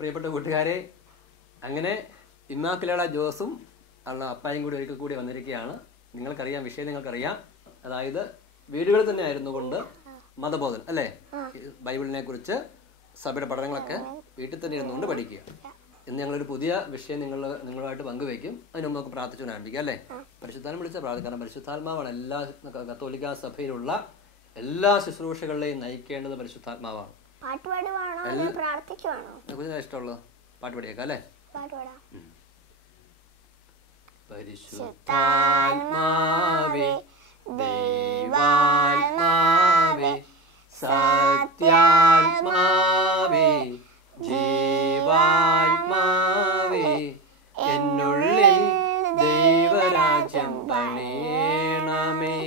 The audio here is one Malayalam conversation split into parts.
പ്രിയപ്പെട്ട കൂട്ടുകാരെ, അങ്ങനെ ഇമ്മാക്കുലേള ജോസും അപ്പായും കൂടി ഒരിക്കൽ കൂടി വന്നിരിക്കുകയാണ്. നിങ്ങൾക്കറിയാം, വിഷയം നിങ്ങൾക്കറിയാം. അതായത് വീടുകളിൽ തന്നെ ആയിരുന്നു കൊണ്ട് മതബോധനം അല്ലേ, ബൈബിളിനെ കുറിച്ച് സഭയുടെ പഠനങ്ങളൊക്കെ വീട്ടിൽ തന്നെ ഇരുന്നുകൊണ്ട് പഠിക്കുക. ഇന്ന് ഞങ്ങളൊരു പുതിയ വിഷയം നിങ്ങളുമായിട്ട് പങ്കുവയ്ക്കും. അതിന് മുമ്പ് നമുക്ക് പ്രാർത്ഥിച്ചു ആരംഭിക്കാം അല്ലേ. പരിശുദ്ധാത്മ വിളിച്ച പ്രാർത്ഥന. കാരണം പരിശുദ്ധാത്മാവാണ് എല്ലാ കത്തോലിക്ക സഭയിലുള്ള എല്ലാ ശുശ്രൂഷകളിലെയും നയിക്കേണ്ടത്. പരിശുദ്ധാത്മാവാണ്. ഇഷ്ടമുള്ളത് പാട്ട് പഠിയേക്കാം അല്ലേ. പരിശുദ്ധാത്മാവേ ദൈവാത്മാവേ സത്യാത്മാവേ ജീവാത്മാവേ എന്നുള്ളിൽ ദൈവരാജ്യം പണിയണമേ.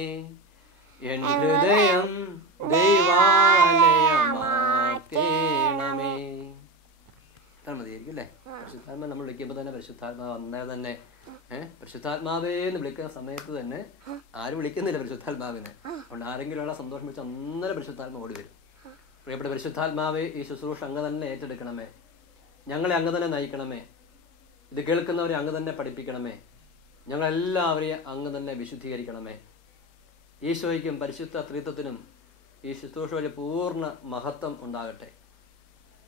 എൻ ഹൃദയം ദൈവാലയമാക്കണമേ. മതിയായിരിക്കും അല്ലേ. പരിശുദ്ധാത്മാ നമ്മൾ വിളിക്കുമ്പോൾ തന്നെ പരിശുദ്ധാത്മാവ് വന്നാൽ തന്നെ പരിശുദ്ധാത്മാവേ എന്ന് വിളിക്കുന്ന സമയത്ത് തന്നെ ആരും വിളിക്കുന്നില്ല പരിശുദ്ധാത്മാവിനെ. അതുകൊണ്ട് ആരെങ്കിലും ഉള്ള സന്തോഷം വെച്ച് അന്നേരം പരിശുദ്ധാത്മ ഓടി വരും. പ്രിയപ്പെട്ട പരിശുദ്ധാത്മാവേ, ഈ ശുശ്രൂഷ അങ്ങ് തന്നെ ഏറ്റെടുക്കണമേ. ഞങ്ങളെ അങ്ങ് തന്നെ നയിക്കണമേ. ഇത് കേൾക്കുന്നവരെ അങ്ങ് തന്നെ പഠിപ്പിക്കണമേ. ഞങ്ങളെല്ലാവരെയും അങ്ങ് തന്നെ വിശുദ്ധീകരിക്കണമേ. ഈശോയ്ക്കും പരിശുദ്ധ ത്രിത്വത്തിനും ഈ ശുശ്രൂഷ വഴി പൂർണ്ണ മഹത്വം ഉണ്ടാകട്ടെ.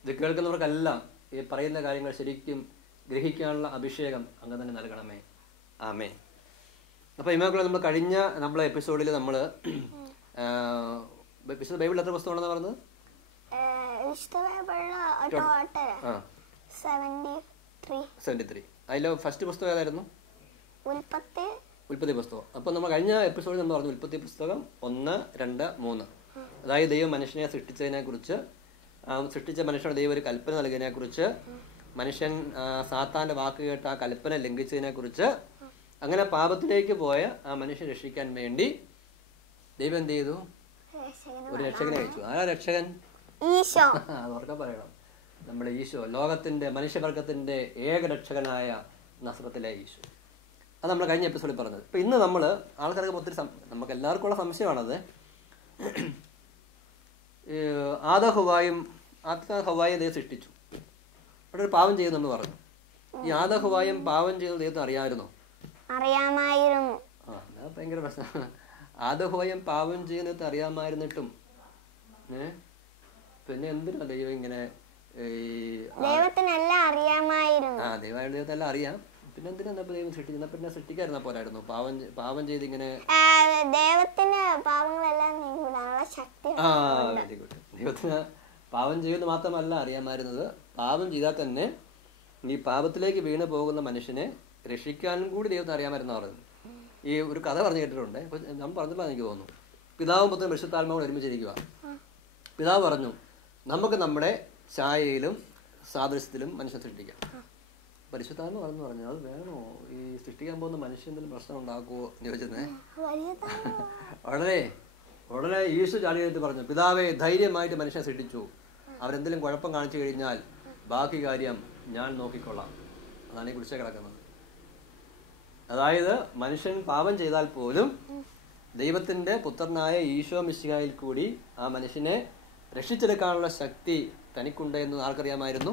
ഇത് കേൾക്കുന്നവർക്കെല്ലാം ഈ പറയുന്ന കാര്യങ്ങൾ ശരിക്കും ഗ്രഹിക്കാനുള്ള അഭിഷേകം അങ്ങ് തന്നെ നൽകണമേ. ആമേൻ. അപ്പോൾ ഇമാക്കുള്ള നമ്മൾ കഴിഞ്ഞ നമ്മളെ എപ്പിസോഡിൽ നമ്മൾ വിശുദ്ധ ബൈബിളിൽ എത്ര പുസ്തകമാണെന്ന് പറഞ്ഞത്? 73. അതിൽ ഫസ്റ്റ് പുസ്തകം ഏതായിരുന്നു? ഉൽപ്പത്തി പുസ്തകം. അപ്പോൾ നമ്മൾ കഴിഞ്ഞ എപ്പിസോഡിൽ നമ്മൾ പറഞ്ഞു ഉൽപ്പത്തി പുസ്തകം 1, 2, 3. അതായത് ദൈവം മനുഷ്യനെ സൃഷ്ടിച്ചതിനെ കുറിച്ച്, സൃഷ്ടിച്ച മനുഷ്യന് ദൈവം ഒരു കൽപ്പന നൽകിയതിനെ കുറിച്ച്, മനുഷ്യൻ സാത്താന്റെ വാക്ക് കേട്ട് ആ കൽപ്പന ലംഘിച്ചതിനെ കുറിച്ച്, അങ്ങനെ പാപത്തിലേക്ക് പോയ ആ മനുഷ്യൻ രക്ഷിക്കാൻ വേണ്ടി ദൈവം എന്ത് ചെയ്തു? ഒരു രക്ഷകനെ അയച്ചു. ആരാ രക്ഷകൻ? അതോർക്കെ പറയണം. നമ്മുടെ ഈശോ, ലോകത്തിന്റെ മനുഷ്യവർഗത്തിന്റെ ഏകരക്ഷകനായ നസ്രത്തിലെ ഈശോ. അത് നമ്മൾ കഴിഞ്ഞ എപ്പിസോഡിൽ പറഞ്ഞത്. ഇപ്പൊ ഇന്ന് നമ്മൾ ആൾക്കാർക്ക് ഒത്തിരി നമുക്ക് എല്ലാവർക്കും ഉള്ള സംശയമാണത്. ആദഹുവായും ദൈവം സൃഷ്ടിച്ചു. അവിടെ ഒരു പാവം ചെയ്യുന്നെന്ന് പറഞ്ഞു. ഈ ആദഹുവായും പാവം ചെയ്യുന്ന ദൈവത്തിന് അറിയാമായിരുന്നോ? അറിയാമായിരുന്നു. ഭയങ്കര പ്രശ്നം. ആദഹുവായും പാവം ചെയ്യുന്ന അറിയാമായിരുന്നിട്ടും പിന്നെ എന്തിനാ ദൈവം ഇങ്ങനെ? ദൈവത്തിനെല്ലാം അറിയാമായിരുന്നു. ദൈവത്തെല്ലാം അറിയാം. പിന്നെ എന്തിനാ ദൈവം സൃഷ്ടിച്ചു? പിന്നെ സൃഷ്ടിക്കായിരുന്ന പോരായിരുന്നു? പാവം ചെയ്ത് ഇങ്ങനെ ദൈവത്തിന് പാവങ്ങളെല്ലാം നീങ്ങാനുള്ള ശക്തി. Very good. ദൈവത്തിന് പാവം ചെയ്യുന്നത് മാത്രമല്ല അറിയാമായിരുന്നത്, പാപം ചെയ്താൽ തന്നെ ഈ പാപത്തിലേക്ക് വീണ് പോകുന്ന മനുഷ്യനെ രക്ഷിക്കാനും കൂടി ദൈവത്തിന് അറിയാമായിരുന്ന പറഞ്ഞു. ഈ ഒരു കഥ പറഞ്ഞു കേട്ടിട്ടുണ്ട്. നമ്മൾ പറഞ്ഞപ്പോൾ എനിക്ക് തോന്നുന്നു, പിതാവും പുത്രനും പരിശുദ്ധാത്മാവും ഒരുമിച്ചിരിക്കുക. പിതാവ് പറഞ്ഞു, നമുക്ക് നമ്മുടെ ഛായയിലും സാദൃശ്യത്തിലും മനുഷ്യനെ സൃഷ്ടിക്കാം. പരിശുദ്ധാത്മ പറഞ്ഞു, അത് വേണോ? ഈ സൃഷ്ടിക്കാൻ പോകുന്ന മനുഷ്യൻ എന്തെങ്കിലും പ്രശ്നം ഉണ്ടാക്കുമോ എന്ന് ചോദിച്ചത്. ഉടനെ ഈശോ ചാടിയെടുത്ത് പറഞ്ഞു, പിതാവേ, ധൈര്യമായിട്ട് മനുഷ്യനെ സൃഷ്ടിച്ചു. അവരെന്തെങ്കിലും കുഴപ്പം കാണിച്ചു കഴിഞ്ഞാൽ ബാക്കി കാര്യം ഞാൻ നോക്കിക്കൊള്ളാം. അതാണ് ഈ കുറിച്ച് കിടക്കുന്നത്. അതായത് മനുഷ്യൻ പാപം ചെയ്താൽ പോലും ദൈവത്തിന്റെ പുത്രനായ ഈശോ മിശിഹായിൽ കൂടി ആ മനുഷ്യനെ രക്ഷിച്ചെടുക്കാനുള്ള ശക്തി തനിക്കുണ്ട് എന്ന് ആർക്കറിയാമായിരുന്നു?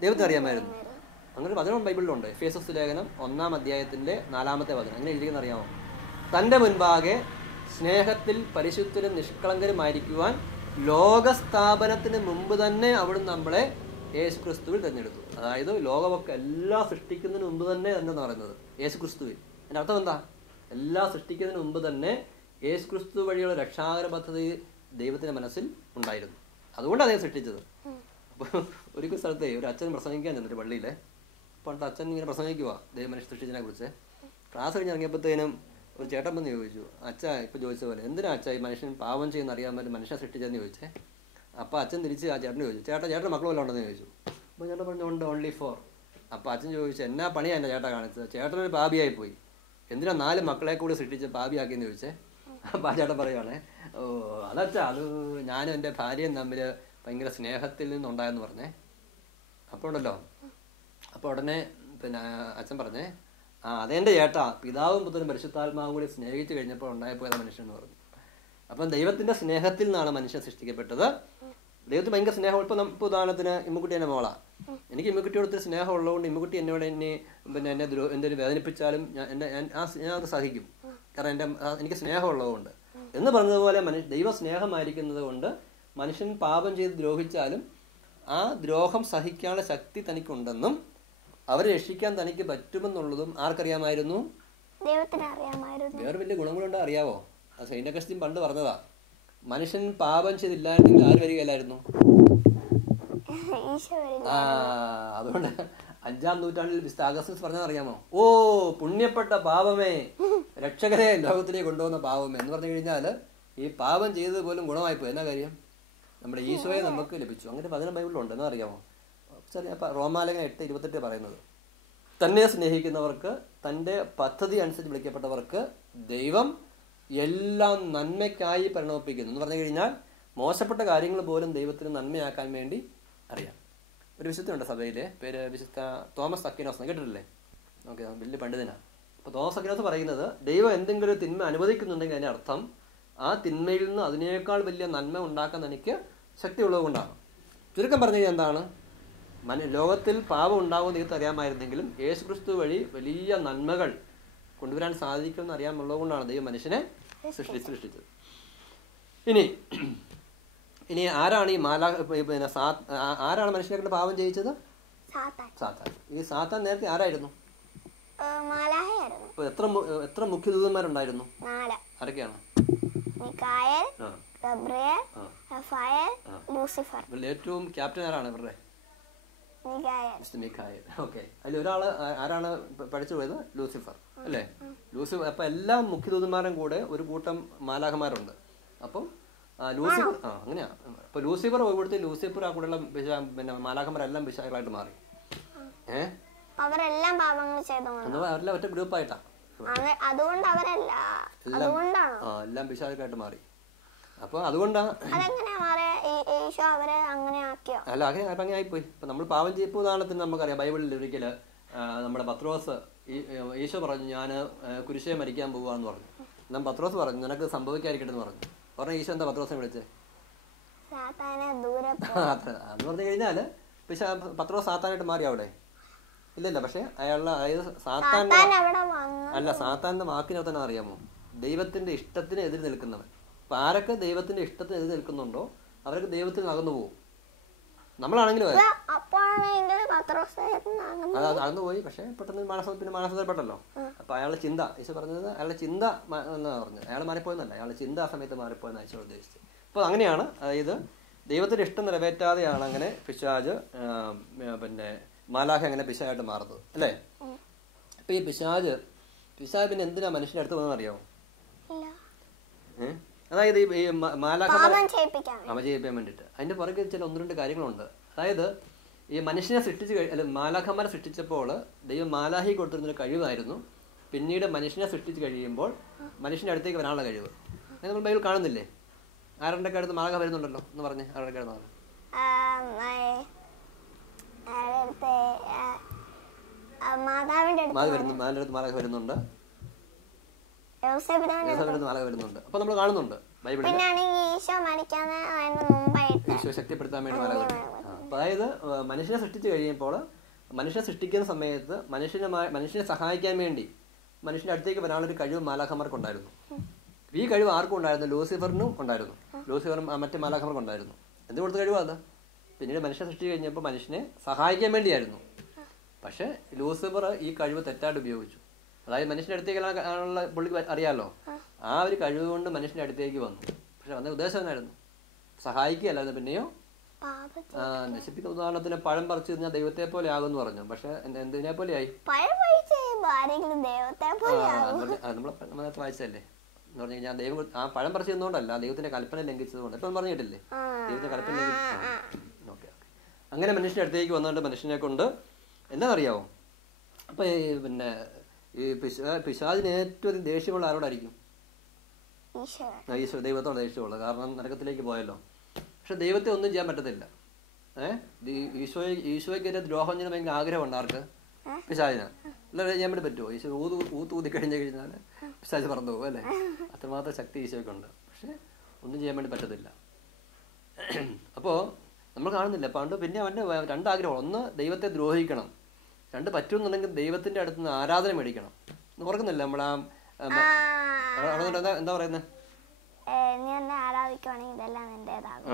ദൈവത്തിന് അറിയാമായിരുന്നു. അങ്ങനെ ഒരു വചനം ബൈബിളിലുണ്ട്. എഫേസസ് ലേഖനം 1-ാം അധ്യായത്തിന്റെ 4-ാമത്തെ വചനം. അങ്ങനെ എഴുതിയിരിക്കുന്ന അറിയാമോ? തന്റെ മുൻപാകെ സ്നേഹത്തിൽ പരിശുദ്ധരും നിഷ്കളങ്കരുമായിരിക്കുവാൻ ലോകസ്ഥാപനത്തിന് മുമ്പ് തന്നെ അവിടുന്ന് നമ്മളെ യേശു ക്രിസ്തുവിൽ തിരഞ്ഞെടുത്തു. അതായത് ലോകമൊക്കെ എല്ലാം സൃഷ്ടിക്കുന്നതിന് മുമ്പ് തന്നെ എന്നാണ് പറയുന്നത് യേശു ക്രിസ്തുവിൽ. അതിന്റെ അർത്ഥം എന്താ? എല്ലാം സൃഷ്ടിക്കുന്നതിന് മുമ്പ് തന്നെ യേശു ക്രിസ്തു വഴിയുള്ള രക്ഷാകര പദ്ധതി ദൈവത്തിന്റെ മനസ്സിൽ ഉണ്ടായിരുന്നു. അതുകൊണ്ടാണ് അദ്ദേഹം സൃഷ്ടിച്ചത്. അപ്പോൾ ഒരു സ്ഥലത്തെ ഒരു അച്ഛൻ പ്രസംഗിക്കാൻ ചെന്നിട്ട് പള്ളിയിലെ. അപ്പോൾ അച്ഛൻ ഇങ്ങനെ പ്രസംഗിക്കുക ദൈവം മനുഷ്യ സൃഷ്ടിച്ചതിനെ കുറിച്ച്. ക്ലാസ് കഴിഞ്ഞ് ഇറങ്ങിയപ്പോഴത്തേനും ഒരു ചേട്ടൻ വന്ന് ചോദിച്ചു, അച്ഛ ഇപ്പം ചോദിച്ച പോലെ, എന്തിനാ അച്ഛ ഈ മനുഷ്യൻ പാവം ചെയ്യുന്ന അറിയാൻ പറ്റും മനുഷ്യനെ സൃഷ്ടിച്ചതെന്ന് ചോദിച്ചേ. അപ്പോൾ അച്ഛൻ തിരിച്ച് ആ ചേട്ടന് ചോദിച്ചു, ചേട്ടൻ്റെ മക്കൾ വല്ലതും ഉണ്ടെന്ന് ചോദിച്ചു. അപ്പോൾ ചേട്ടൻ പറഞ്ഞു, ഉണ്ട്, ഓൺലി 4. അപ്പോൾ അച്ഛൻ ചോദിച്ചു, എന്നാ പണിയാണ് എൻ്റെ ചേട്ടൻ കാണിച്ചത്? ചേട്ടനൊരു പാപിയായി പോയി, എന്തിനാ 4 മക്കളെ കൂടി സൃഷ്ടിച്ച് പാപിയാക്കിയെന്ന് ചോദിച്ചേ. അപ്പോൾ ആ ചേട്ടൻ പറയുവാണേ, ഓ അതച്ഛാ, അത് ഞാനും എൻ്റെ ഭാര്യയും തമ്മിൽ ഭയങ്കര സ്നേഹത്തിൽ നിന്നുണ്ടായെന്ന് പറഞ്ഞേ. അപ്പോൾ ഉണ്ടല്ലോ, അപ്പോൾ ഉടനെ പിന്നെ അച്ഛൻ പറഞ്ഞേ, അതെൻ്റെ ചേട്ടാ, പിതാവും പുത്രനും പരിശുദ്ധാത്മാവും കൂടി സ്നേഹിച്ചു കഴിഞ്ഞപ്പോൾ ഉണ്ടായപ്പോയത് മനുഷ്യൻ എന്ന് പറഞ്ഞു. അപ്പം ദൈവത്തിന്റെ സ്നേഹത്തിൽ നിന്നാണ് മനുഷ്യൻ സൃഷ്ടിക്കപ്പെട്ടത്. ദൈവത്തിന് ഭയങ്കര സ്നേഹം. ഇപ്പോൾ ഉദാഹരണത്തിന് ഇമ്മുക്കുട്ടി എന്നെ മോളാ. എനിക്ക് ഇമ്മുക്കുട്ടിയോട് ഒത്തിരി സ്നേഹം ഉള്ളതുകൊണ്ട് ഇമ്മുക്കുട്ടി എന്നോട് എന്നെ എന്തെങ്കിലും വേദനിപ്പിച്ചാലും ഞാൻ അത് സഹിക്കും. കാരണം എനിക്ക് സ്നേഹമുള്ളതുകൊണ്ട്. എന്ന് പറഞ്ഞതുപോലെ ദൈവ സ്നേഹമായിരിക്കുന്നത് കൊണ്ട് മനുഷ്യൻ പാപം ചെയ്ത് ദ്രോഹിച്ചാലും ആ ദ്രോഹം സഹിക്കാനുള്ള ശക്തി തനിക്കുണ്ടെന്നും അവരെ രക്ഷിക്കാൻ തനിക്ക് പറ്റുമെന്നുള്ളതും ആർക്കറിയാമായിരുന്നു? വേറെ വലിയ ഗുണങ്ങളുണ്ടോ അറിയാവോ? അത് സൈന്യ അഗസ്തീൻ പണ്ട് പറഞ്ഞതാ. മനുഷ്യൻ പാപം ചെയ്തില്ലായിരുന്നെങ്കിൽ ആര് വരികയില്ലായിരുന്നു? അതുകൊണ്ട് 5-ാം നൂറ്റാണ്ടിൽ മിസ്റ്റർ അഗസ്റ്റിൻസ് പറഞ്ഞതറിയാമോ? ഓ പുണ്യപ്പെട്ട പാപമേ, രക്ഷകരെ ലോകത്തിലേക്ക് കൊണ്ടുവന്ന പാപമേ എന്ന് പറഞ്ഞു കഴിഞ്ഞാൽ ഈ പാപം ചെയ്തത് പോലും ഗുണമായി പോയി. എന്നാ കാര്യം? നമ്മുടെ ഈശോയെ നമുക്ക് ലഭിച്ചു. അങ്ങനെ വചനം ബൈബിളിലുണ്ട്. എന്നാ അറിയാമോ? റോമാലേഖനം 8:28 പറയുന്നത്, തന്നെ സ്നേഹിക്കുന്നവർക്ക്, തൻ്റെ പദ്ധതി അനുസരിച്ച് വിളിക്കപ്പെട്ടവർക്ക് ദൈവം എല്ലാം നന്മയ്ക്കായി പരിണമിപ്പിക്കുന്നു എന്ന് പറഞ്ഞു കഴിഞ്ഞാൽ മോശപ്പെട്ട കാര്യങ്ങൾ പോലും ദൈവത്തിന് നന്മയാക്കാൻ വേണ്ടി അറിയാം. ഒരു വിശുദ്ധനുണ്ട് സഭയിലെ, പേര് വിശുദ്ധ തോമസ് അക്വിനാസ്. കേട്ടിട്ടില്ലേ? ഓക്കെ, വലിയ പണ്ഡിതനാണ്. അപ്പോൾ തോമസ് അക്വിനാസ് പറയുന്നത്, ദൈവം എന്തെങ്കിലും ഒരു തിന്മ അനുവദിക്കുന്നുണ്ടെങ്കിൽ അതിൻ്റെ അർത്ഥം ആ തിന്മയിൽ നിന്ന് അതിനേക്കാൾ വലിയ നന്മ ഉണ്ടാക്കാൻ എനിക്ക് ശക്തിയുള്ളത് കൊണ്ടാണ്. ചുരുക്കം പറഞ്ഞു കഴിഞ്ഞാൽ എന്താണ്? ലോകത്തിൽ പാപം ഉണ്ടാകുമെന്ന് ദൈവത്തെ അറിയാമായിരുന്നെങ്കിലും യേശുക്രിസ്തു വഴി വലിയ നന്മകൾ കൊണ്ടുവരാൻ സാധിക്കുമെന്ന് അറിയാമുള്ളത് കൊണ്ടാണ് ദൈവം മനുഷ്യനെ സൃഷ്ടിച്ചത്. ഇനി ആരാണ് ഈ ആരാണ് മനുഷ്യനെ കൊണ്ട് പാപം ചെയ്യിച്ചത്? സാത്താൻ. ഈ സാത്താൻ നേരത്തെ ആരായിരുന്നു? എത്ര മുഖ്യദൂതന്മാരുണ്ടായിരുന്നു? ആരൊക്കെയാണ്? ഏറ്റവും ക്യാപ്റ്റൻ ആരാണ് ഇവരുടെ? മിഖായേൽ. ഓക്കെ, അതിൽ ഒരാള് ആരാണ് പഠിച്ചു പോയത്? ലൂസിഫർ അല്ലേ? ലൂസിഫർ. അപ്പൊ എല്ലാ മുഖ്യദൂതന്മാരും കൂടെ ഒരു കൂട്ടം മാലാഖമാരുണ്ട്. അപ്പം ലൂസിഫർ അങ്ങനെയാ. അപ്പൊ ലൂസിഫർ ഇവിടുത്തെ ലൂസിഫർ ആ കൂടെയുള്ള പിന്നെ മാലാഖമാരെല്ലാം പിശാചുകളായിട്ട് മാറി. അവരെല്ലാം പാപങ്ങൾ ചെയ്തു. അവരെല്ലാം ഒറ്റ ഗ്രൂപ്പായിട്ടാ. എല്ലാം പിശാചുകളായിട്ട് മാറി. അപ്പൊ അതുകൊണ്ടാണ് അല്ല അങ്ങനെ ആയിപ്പോയി. ഇപ്പൊ നമ്മൾ പാവം ചെയ്യപ്പോ ഉദാഹരണത്തിന് നമുക്കറിയാം, ബൈബിളിൽ ഒരിക്കല് നമ്മുടെ പത്രോസ് ഈശോ പറഞ്ഞു, ഞാൻ കുരിശയെ മരിക്കാൻ പോവാന്ന് പറഞ്ഞു. എന്നാൽ പത്രോസ് പറഞ്ഞു, നിനക്ക് സംഭവിക്കാതിരിക്കട്ടെ എന്ന് പറഞ്ഞു. ഈശോ എന്താ പത്രോസിനെ വിളിച്ചേ? എന്ന് പറഞ്ഞു കഴിഞ്ഞാല് പത്രോസ് സാത്താനായിട്ട് മാറി അവിടെ? ഇല്ലല്ല. പക്ഷെ അയാളുടെ അതായത് സാത്താന്റെ വാക്കിനെ തന്നെ അറിയാമോ? ദൈവത്തിന്റെ ഇഷ്ടത്തിന് എതിര് നിൽക്കുന്നവൻ. അപ്പൊ ആരൊക്കെ ദൈവത്തിന്റെ ഇഷ്ടത്തിന് എതിര് നിൽക്കുന്നുണ്ടോ അവരൊക്കെ ദൈവത്തിൽ അകന്നു പോകും. നമ്മളാണെങ്കിലും അകന്നു പോയി. പക്ഷെ പെട്ടെന്ന് പിന്നെ മാനസപ്പെട്ടല്ലോ. അപ്പൊ അയാളുടെ ചിന്ത, ഈശോ പറഞ്ഞത് അയാളുടെ ചിന്ത എന്നാ പറഞ്ഞത്. അയാൾ മാറിപ്പോയെന്നല്ല, അയാളുടെ ചിന്ത ആ സമയത്ത് മാറിപ്പോയെന്ന് ഈശോ ഉദ്ദേശിച്ചത്. അപ്പൊ അങ്ങനെയാണ്, അതായത് ദൈവത്തിന്റെ ഇഷ്ടം നിറവേറ്റാതെയാണ് അങ്ങനെ പിശാച് പിന്നെ മാലാഖ അങ്ങനെ പിശാചായിട്ട് മാറുന്നത് അല്ലേ? അപ്പൊ ഈ പിശാച് പിന്നെ എന്തിനാ മനുഷ്യന്റെ അടുത്ത് പോകുന്നത് അറിയാമോ? അതായത് ഈ മാലാഖമാരെ ചെയ്യിപ്പിക്കാൻ വേണ്ടിയിട്ട്. അതിന്റെ പുറകെ ചില 1-2 കാര്യങ്ങളുണ്ട്. അതായത് ഈ മനുഷ്യനെ മാലാഖമാരെ സൃഷ്ടിച്ചപ്പോൾ ദൈവം മാലാഹി കൊടുത്തിരുന്നൊരു കഴിവായിരുന്നു പിന്നീട് മനുഷ്യനെ സൃഷ്ടിച്ച് കഴിയുമ്പോൾ മനുഷ്യന്റെ അടുത്തേക്ക് വരാനുള്ള കഴിവ്. അത് നമ്മൾ ബൈബിൾ കാണുന്നില്ലേ? ആരുടെ അടുത്ത് മാലാഖ വരുന്നുണ്ടല്ലോ എന്ന് പറഞ്ഞ്. ആരുടെ അടുത്ത് മാലാഖ വരുന്നുണ്ട്. മാലാഖ വരുന്നുണ്ട്. അപ്പൊ നമ്മൾ കാണുന്നുണ്ട് ബൈബിളിൽ ഈശോ ശക്തിപ്പെടുത്താൻ വേണ്ടി മാലാഖ വരുന്നു. അതായത് മനുഷ്യനെ സൃഷ്ടിച്ചു കഴിയുമ്പോൾ മനുഷ്യനെ സൃഷ്ടിക്കുന്ന സമയത്ത് മനുഷ്യനെ സഹായിക്കാൻ വേണ്ടി മനുഷ്യന്റെ അടുത്തേക്ക് വരാനുള്ളൊരു കഴിവ് മാലാഖമാർക്കുണ്ടായിരുന്നു. ഈ കഴിവ് ആർക്കും ഉണ്ടായിരുന്നു? ലൂസിഫറിനും ഉണ്ടായിരുന്നു. ലൂസിഫറും മറ്റു മാലാഖമാർക്കും ഉണ്ടായിരുന്നു. എന്ത് കൊടുത്ത കഴിവാ അത്? പിന്നീട് മനുഷ്യനെ സൃഷ്ടിച്ചു കഴിഞ്ഞപ്പോൾ മനുഷ്യനെ സഹായിക്കാൻ വേണ്ടിയായിരുന്നു. പക്ഷെ ലൂസിഫർ ഈ കഴിവ് തെറ്റായിട്ട് ഉപയോഗിച്ചു. അതായത് മനുഷ്യന്റെ അടുത്തേക്കുള്ള പുള്ളിക്ക് അറിയാമല്ലോ, ആ ഒരു കഴിവ് കൊണ്ട് മനുഷ്യന്റെ അടുത്തേക്ക് വന്നു. പക്ഷെ വന്ന ഉദ്ദേശം എന്നായിരുന്നു? സഹായിക്കുകയല്ലായിരുന്നു, പിന്നെയോ നശിപ്പിക്കുന്ന. ഉദാഹരണത്തിന് പഴം പറിച്ചു കഴിഞ്ഞാൽ ദൈവത്തെ പോലെ ആകുമെന്ന് പറഞ്ഞു. പക്ഷെ എന്തിനെ പോലെയായി? നമ്മളെ വായിച്ചല്ലേ എന്ന് പറഞ്ഞു കഴിഞ്ഞാൽ ദൈവം ആ പഴം പറിച്ചു തന്നുകൊണ്ടല്ല, ദൈവത്തിന്റെ കൽപ്പന ലംഘിച്ചതുകൊണ്ട്. ഇപ്പം പറഞ്ഞിട്ടില്ലേ ദൈവത്തിന്റെ കൽപ്പന ലംഘിച്ചു? ഓക്കെ. അങ്ങനെ മനുഷ്യന്റെ അടുത്തേക്ക് വന്നുകൊണ്ട് മനുഷ്യനെ കൊണ്ട് എന്താണെന്നറിയാവോ? അപ്പൊ പിന്നെ ഈ പിശാചിന് ഏറ്റവും ദേഷ്യമുള്ള ആരോടായിരിക്കും? ഈശോ. ദൈവത്തോട് ദേഷ്യമുള്ളത്. കാരണം നരകത്തിലേക്ക് പോയല്ലോ. പക്ഷെ ദൈവത്തെ ഒന്നും ചെയ്യാൻ പറ്റത്തില്ല. ഈശോയ്ക്ക് ദ്രോഹം ചെയ്യാൻ ഭയങ്കര ആഗ്രഹമുണ്ട്. ആർക്ക്? പിശാചിന്. അല്ല ചെയ്യാൻ വേണ്ടി പറ്റുമോ? ഈശോ ഊതി കഴിഞ്ഞാൽ പിശാച് പറന്നു പോകും അല്ലേ? അത്രമാത്രം ശക്തി ഈശോയ്ക്കുണ്ട്. പക്ഷെ ഒന്നും ചെയ്യാൻ വേണ്ടി പറ്റത്തില്ല. അപ്പോൾ നമ്മൾ കാണുന്നില്ല പണ്ട് പിന്നെ അവൻ്റെ രണ്ടാഗ്രഹം, ഒന്ന് ദൈവത്തെ ദ്രോഹിക്കണം, രണ്ട് പറ്റുമെന്നുണ്ടെങ്കിൽ ദൈവത്തിൻ്റെ അടുത്ത് നിന്ന് ആരാധന മേടിക്കണം. ഓർക്കുന്നില്ല നമ്മൾ എന്താ പറയുന്നത്, നീ എന്നെ ആരാധിക്കുവാണെങ്കിൽ ഇതെല്ലാം എന്റേതാകും.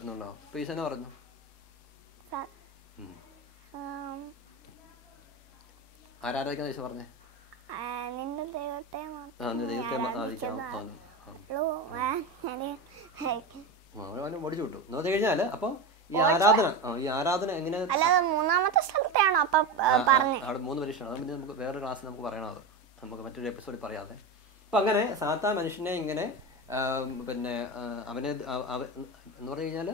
എന്നുണ്ടാവും. അപ്പൊ ഈശോ പറഞ്ഞു ആരാധിക്കുന്ന ഈശോ പറഞ്ഞേ നിന്റെ ദൈവത്തെ ഓടിച്ചു വിട്ടു എന്ന് പറഞ്ഞു കഴിഞ്ഞാല്. അപ്പൊ ഈ ആരാധന എങ്ങനെ, അല്ലാതെ മൂന്നാമത്തെ സ്ഥലത്തെയാണോ അപ്പൊ പറഞ്ഞേ? അവിടെ 3 പരീക്ഷയാണ്. അത് പിന്നെ നമുക്ക് വേറൊരു ക്ലാസ് നമുക്ക് പറയണം, അത് നമുക്ക് മറ്റൊരു എപ്പിസോഡിൽ പറയാതെ. അപ്പൊ അങ്ങനെ സാത്താൻ മനുഷ്യനെ ഇങ്ങനെ പിന്നെ അവനെ എന്ന് പറഞ്ഞു കഴിഞ്ഞാൽ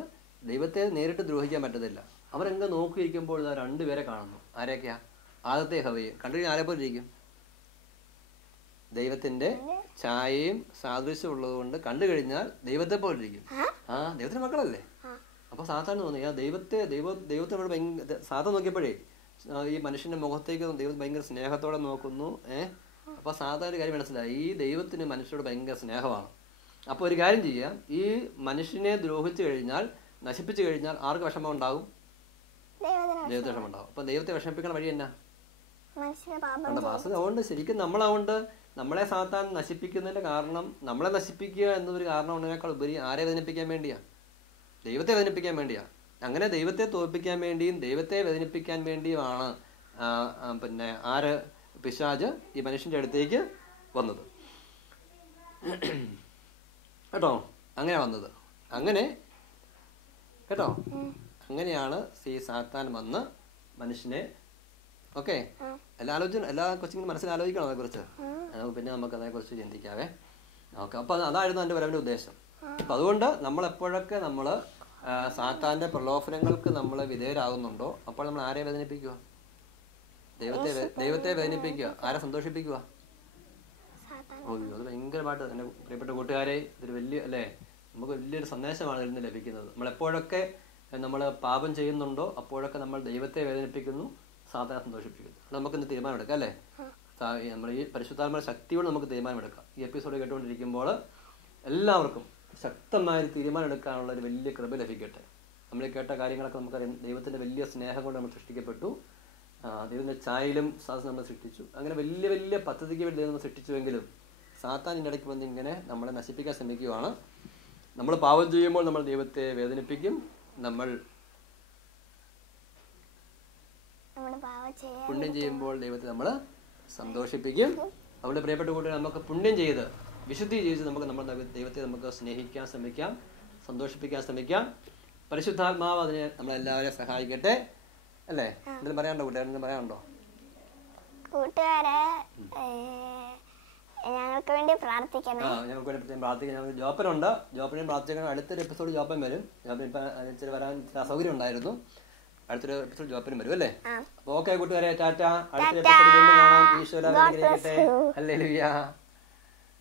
ദൈവത്തെ നേരിട്ട് ദ്രോഹിക്കാൻ പറ്റത്തില്ല. അവരെങ്ങ് നോക്കിയിരിക്കുമ്പോൾ 2 പേരെ കാണുന്നു. ആരെയൊക്കെയാ? ആദ്യത്തെ ഹവയെ കണ്ടു കഴിഞ്ഞാൽ ആരെപ്പോലെ ഇരിക്കും? ദൈവത്തിന്റെ ഛായയും സാദൃശ്യം ഉള്ളത് കൊണ്ട് കണ്ടു കഴിഞ്ഞാൽ ദൈവത്തെ പോലെ ഇരിക്കും. ദൈവത്തിന്റെ മക്കളല്ലേ. അപ്പൊ സാത്താൻ തോന്നി ദൈവത്തിനോട് ഭയങ്കര, സാത്താൻ നോക്കിയപ്പോഴേ ഈ മനുഷ്യന്റെ മുഖത്തേക്ക് ദൈവം ഭയങ്കര സ്നേഹത്തോടെ നോക്കുന്നു. അപ്പൊ സാധാരണ ഒരു കാര്യം മനസ്സിലായി, ഈ ദൈവത്തിന് മനുഷ്യരോട് ഭയങ്കര സ്നേഹമാണ്. അപ്പൊ ഒരു കാര്യം ചെയ്യാം, ഈ മനുഷ്യനെ ദ്രോഹിച്ചു കഴിഞ്ഞാൽ, നശിപ്പിച്ചു കഴിഞ്ഞാൽ ആർക്ക് വിഷമം ഉണ്ടാകും? ദൈവത്തെ വിഷമം ഉണ്ടാകും. അപ്പൊ ദൈവത്തെ വിഷമിപ്പിക്കണ വഴി എന്നാ? അതുകൊണ്ട് ശരിക്കും നമ്മളതുകൊണ്ട് നമ്മളെ സാത്താൻ നശിപ്പിക്കുന്നതിന്റെ കാരണം, നമ്മളെ നശിപ്പിക്കുക എന്നൊരു കാരണം ഉള്ളതിനേക്കാൾ ഉപരി ആരെ വേദനിപ്പിക്കാൻ വേണ്ടിയാ? ദൈവത്തെ വേദനിപ്പിക്കാൻ വേണ്ടിയാ. അങ്ങനെ ദൈവത്തെ തോൽപ്പിക്കാൻ വേണ്ടിയും ദൈവത്തെ വേദനിപ്പിക്കാൻ വേണ്ടിയുമാണ് പിന്നെ പിശാച് ഈ മനുഷ്യന്റെ അടുത്തേക്ക് വന്നത് കേട്ടോ. അങ്ങനെ വന്നത് അങ്ങനെ കേട്ടോ. അങ്ങനെയാണ് സാത്താൻ വന്ന് മനുഷ്യനെ, ഓക്കെ, എല്ലാ കൊച്ചിനും മനസ്സിലാലോചിക്കണം അതേക്കുറിച്ച്. പിന്നെ നമുക്ക് അതേക്കുറിച്ച് ചിന്തിക്കാവേ. ഓക്കെ, അപ്പൊ അതായിരുന്നു എൻ്റെ വരവിന്റെ ഉദ്ദേശം. അപ്പൊ അതുകൊണ്ട് നമ്മളെപ്പോഴൊക്കെ നമ്മൾ സാത്താന്റെ പ്രലോഭനങ്ങൾക്ക് നമ്മൾ വിധേയരാകുന്നുണ്ടോ അപ്പോൾ നമ്മൾ ആരെ വേദനിപ്പിക്കുക? ദൈവത്തെ വേദനിപ്പിക്കുക. ആരെ സന്തോഷിപ്പിക്കുക? അത് ഭയങ്കരമായിട്ട് എൻ്റെ പ്രിയപ്പെട്ട കൂട്ടുകാരെ, ഇതൊരു വലിയ അല്ലേ, നമുക്ക് വലിയൊരു സന്ദേശമാണ് ഇതിൽ നിന്ന് ലഭിക്കുന്നത്. നമ്മളെപ്പോഴൊക്കെ നമ്മൾ പാപം ചെയ്യുന്നുണ്ടോ അപ്പോഴൊക്കെ നമ്മൾ ദൈവത്തെ വേദനിപ്പിക്കുന്നു, സാത്താനെ സന്തോഷിപ്പിക്കുന്നു. നമുക്കിന്ന് തീരുമാനമെടുക്കാം അല്ലേ. നമ്മൾ ഈ പരിശുദ്ധാത്മാ ശക്തിയോട് നമുക്ക് തീരുമാനമെടുക്കാം. ഈ എപ്പിസോഡ് കേട്ടുകൊണ്ടിരിക്കുമ്പോൾ എല്ലാവർക്കും ശക്തമായൊരു തീരുമാനം എടുക്കാനുള്ള ഒരു വലിയ കൃപ ലഭിക്കട്ടെ. നമ്മൾ കേട്ട കാര്യങ്ങളൊക്കെ നമുക്കറിയാം. ദൈവത്തിന്റെ വലിയ സ്നേഹം കൊണ്ട് നമ്മൾ സൃഷ്ടിക്കപ്പെട്ടു. ദൈവത്തിന്റെ ഛായയിലും സാധനം നമ്മൾ സൃഷ്ടിച്ചു. അങ്ങനെ വലിയ വലിയ പദ്ധതിക്ക് വേണ്ടി നമ്മൾ സൃഷ്ടിച്ചുവെങ്കിലും സാത്താൻ ഇതിൻ്റെ ഇടയ്ക്ക് വന്ന് ഇങ്ങനെ നമ്മളെ നശിപ്പിക്കാൻ ശ്രമിക്കുകയാണ്. നമ്മൾ പാപം ചെയ്യുമ്പോൾ നമ്മൾ ദൈവത്തെ വേദനിപ്പിക്കും, നമ്മൾ പുണ്യം ചെയ്യുമ്പോൾ ദൈവത്തെ നമ്മൾ സന്തോഷിപ്പിക്കും. അതുകൊണ്ട് പ്രിയപ്പെട്ട കൂട്ടുകാർ, നമുക്ക് പുണ്യം ചെയ്ത് വിശുദ്ധി ജീവിച്ച് നമ്മുടെ ദൈവത്തെ നമുക്ക് സ്നേഹിക്കാൻ ശ്രമിക്കാം, സന്തോഷിപ്പിക്കാൻ ശ്രമിക്കാം. പരിശുദ്ധാത്മാവ് അതിനെ നമ്മളെല്ലാവരെയും സഹായിക്കട്ടെ അല്ലേ. എന്തെങ്കിലും പറയാനുണ്ടോ കൂട്ടുകാരെ? എന്തെങ്കിലും പറയാനുണ്ടോ? കൂട്ടുകാരെ, ഞങ്ങൾക്ക് വേണ്ടി പ്രാർത്ഥിക്കണം. ഞങ്ങൾക്ക് വേണ്ടി പ്രാർത്ഥിക്കാം. ഞങ്ങൾക്ക് ജോപ്പനുണ്ട്, ജോപ്പനും പ്രാർത്ഥിക്കണം. അടുത്തൊരു എപ്പിസോഡ് ജോപ്പൻ വരും. ജോപ്പൻ ഇപ്പം വരാൻ അസൗകര്യം ഉണ്ടായിരുന്നു. അടുത്തൊരു എപ്പിസോഡ് ജോപ്പനും വരും അല്ലേ. ഓക്കെ കൂട്ടുകാരെ, ടാറ്റ. അടുത്തൊരു എപ്പിസോഡ് വീണ്ടും കാണാം. ഈശോ അനുഗ്രഹിക്കട്ടെ. ഹല്ലേലൂയ.